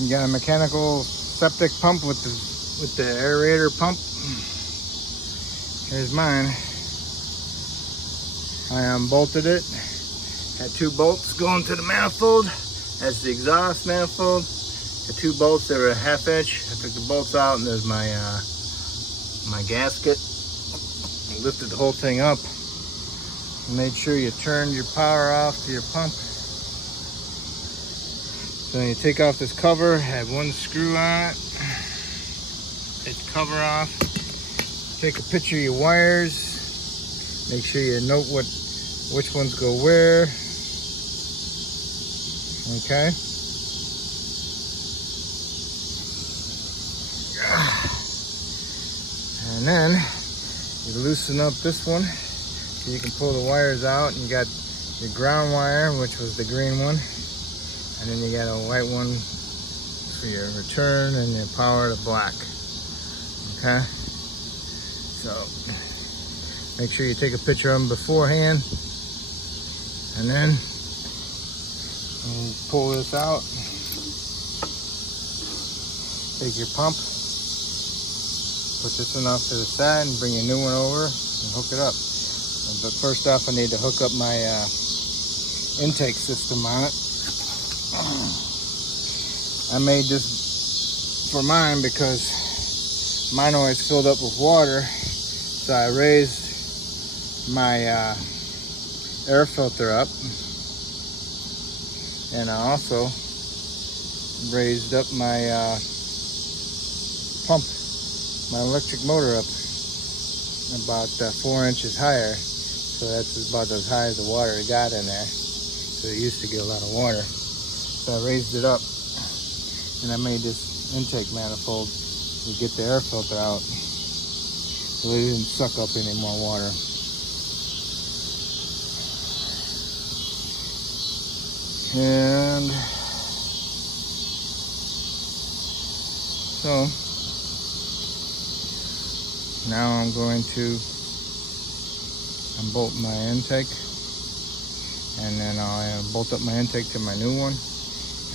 You got a mechanical septic pump with the aerator pump. Here's mine. I unbolted it. Had 2 bolts going to the manifold. That's the exhaust manifold. The 2 bolts, they were a 1/2 inch. I took the bolts out, and there's my my gasket. I lifted the whole thing up. Make sure you turn your power off to your pump. So when you take off this cover, have 1 screw on it. Take the cover off. Take a picture of your wires. Make sure you note which ones go where. Okay. And then you loosen up this one so you can pull the wires out. And you got your ground wire, which was the green one. And then you got a white one for your return and your power to black. Okay? So make sure you take a picture of them beforehand. And then you pull this out. Take your pump. Put this one off to the side and bring a new one over and hook it up. But first off, I need to hook up my intake system on it. I made this for mine because mine always filled up with water. So I raised my air filter up. And I also raised up my pump, my electric motor up about 4 inches higher. So that's about as high as the water it got in there. So it used to get a lot of water. So I raised it up and I made this intake manifold to get the air filter out so it didn't suck up any more water. And so now I'm going to unbolt my intake, and then I'll bolt up my intake to my new one,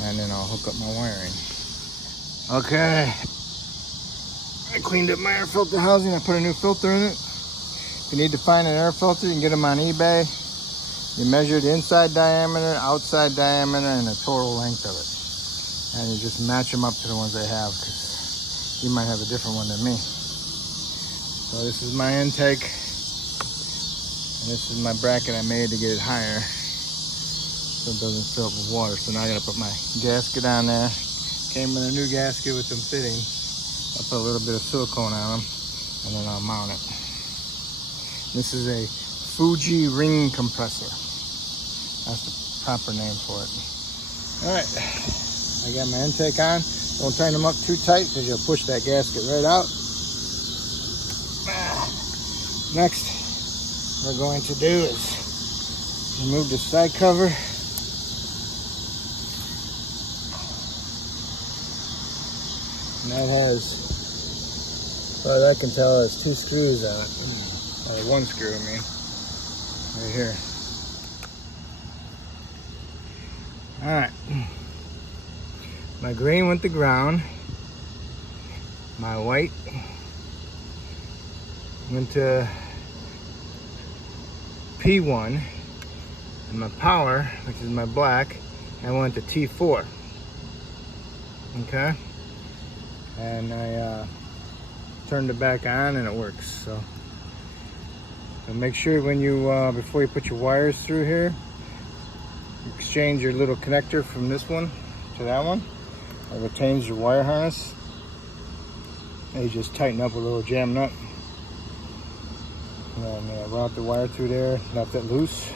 and then I'll hook up my wiring. Okay, I cleaned up my air filter housing. I put a new filter in it. If you need to find an air filter, you can get them on eBay. You measure the inside diameter, outside diameter, and the total length of it. And you just match them up to the ones they have, because you might have a different one than me. So this is my intake. And this is my bracket I made to get it higher so it doesn't fill up with water. So now I gotta put my gasket on there. Came with a new gasket with some fittings. I'll put a little bit of silicone on them and then I'll mount it. This is a Fuji ring compressor. That's the proper name for it. All right, I got my intake on. Don't turn them up too tight because you'll push that gasket right out. Next, we're going to do is remove the side cover. And that has, as far as I can tell, has 2 screws on it. Or 1 screw, I mean, right here. All right. My green went to ground. My white went to P1, and my power, which is my black, I went to T4. Okay, and I turned it back on and it works. So make sure when you before you put your wires through here, exchange your little connector from this one to that one. It retains your wire harness. And you just tighten up a little jam nut. And then route the wire through there, left it loose.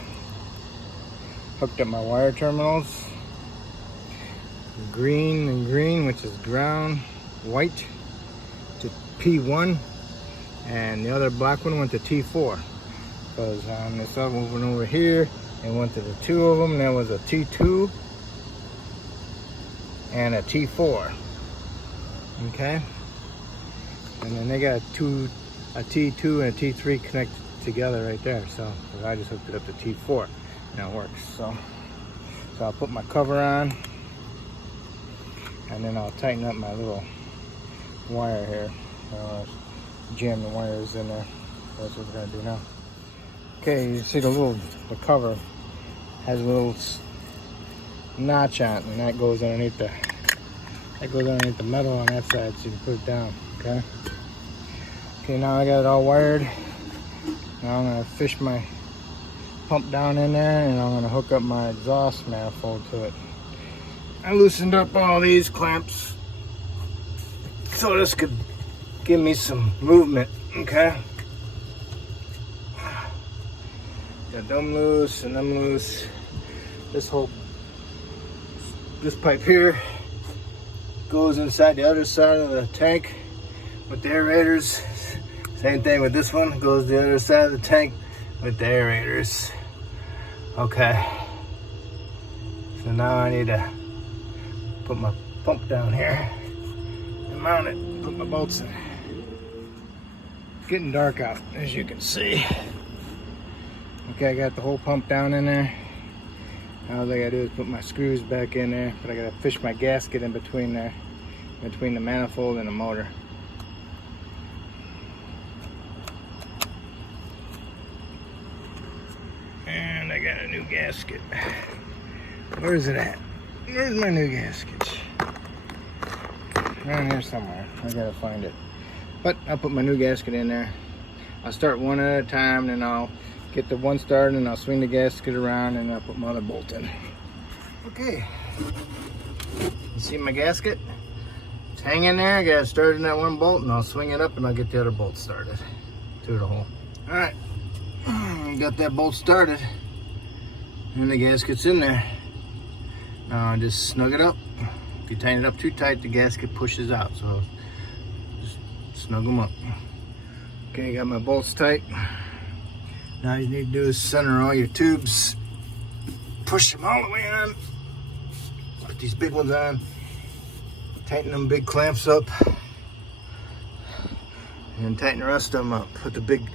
Hooked up my wire terminals. Green and green, which is ground, white to P1, and the other black one went to T4. Because on this other one over here, it went to the 2 of them. There was a T2 and a T4. Okay, and then they got a T2 and a T3 connected together right there. So I just hooked it up to T4. Now it works. So I'll put my cover on. and then I'll tighten up my little wire here. Jam the wires in there. That's what we're gonna do now. Okay, you see the cover has a little notch on it, and that goes underneath the metal on that side, so you can put it down. Okay. Okay, now I got it all wired. Now I'm gonna fish my pump down in there, and I'm gonna hook up my exhaust manifold to it. I loosened up all these clamps so this could give me some movement. Okay. Got them loose and them loose. This pipe here goes inside the other side of the tank with the aerators. Same thing with this one, goes the other side of the tank with the aerators. Okay. So now I need to put my pump down here and mount it, put my bolts in. It's getting dark out, as you can see. Okay, I got the whole pump down in there. Now all I gotta do is put my screws back in there, but I gotta fish my gasket in between there, between the manifold and the motor. And I got a new gasket. Where is it at? Where's my new gasket? Around here somewhere. I gotta find it. But I'll put my new gasket in there. I'll start one at a time, then I'll get the one started, and I'll swing the gasket around, and I'll put my other bolt in. Okay. You see my gasket? It's hanging there. I got it started in that one bolt, and I'll swing it up, and I'll get the other bolt started through the hole. All right. Got that bolt started, and the gasket's in there. Now I just snug it up. If you tighten it up too tight, the gasket pushes out. So just snug them up. Okay, got my bolts tight. Now all you need to do is center all your tubes. Push them all the way on. Put these big ones on. Tighten them big clamps up. And tighten the rest of them up. Put the big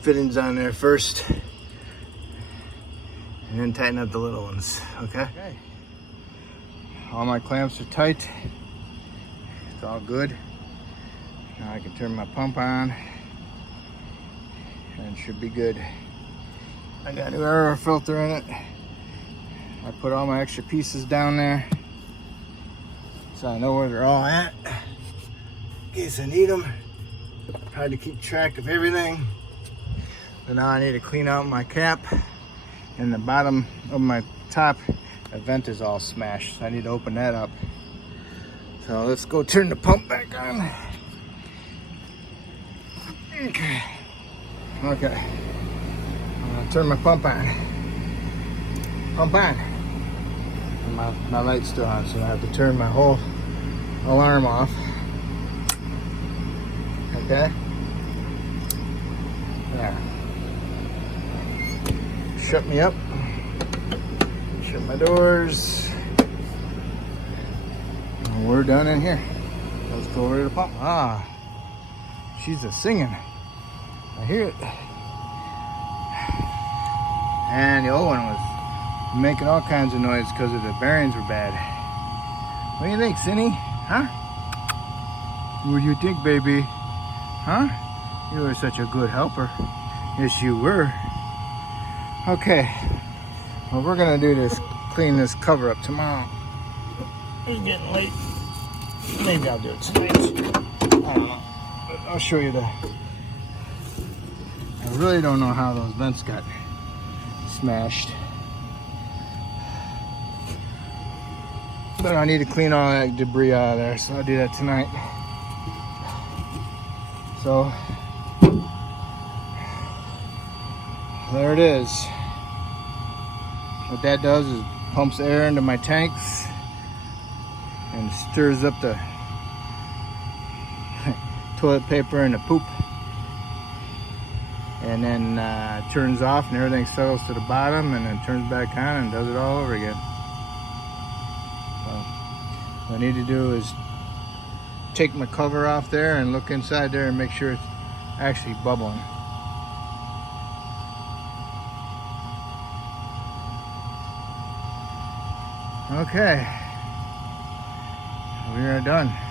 fittings on there first. And then tighten up the little ones, okay? All my clamps are tight. It's all good. Now I can turn my pump on. And it should be good. I got a new air filter in it. I put all my extra pieces down there, so I know where they're all at in case I need them. Try to keep track of everything. So now I need to clean out my cap, and the bottom of my top, the vent is all smashed, so I need to open that up. So let's go turn the pump back on. Okay. I'm gonna turn my pump on. Pump on. And my light's still on, so I have to turn my whole alarm off. Okay? There. Shut me up. Shut my doors. And we're done in here. Let's go over to the pump. Ah, she's a singing. I hear it. And the old one was making all kinds of noise because the bearings were bad. What do you think, Cindy? Huh? What do you think, baby? Huh? You were such a good helper. Yes, you were. Okay. Well, we're gonna do this, clean this cover up tomorrow. It's getting late. Maybe I'll do it tonight. I don't know. But I'll show you I really don't know how those vents got smashed. But I need to clean all that debris out of there, so I'll do that tonight. So, there it is. What that does is pumps air into my tanks and stirs up the toilet paper and the poop, and then turns off, and everything settles to the bottom, and then turns back on and does it all over again. So what I need to do is take my cover off there and look inside there and make sure it's actually bubbling. Okay. we are done.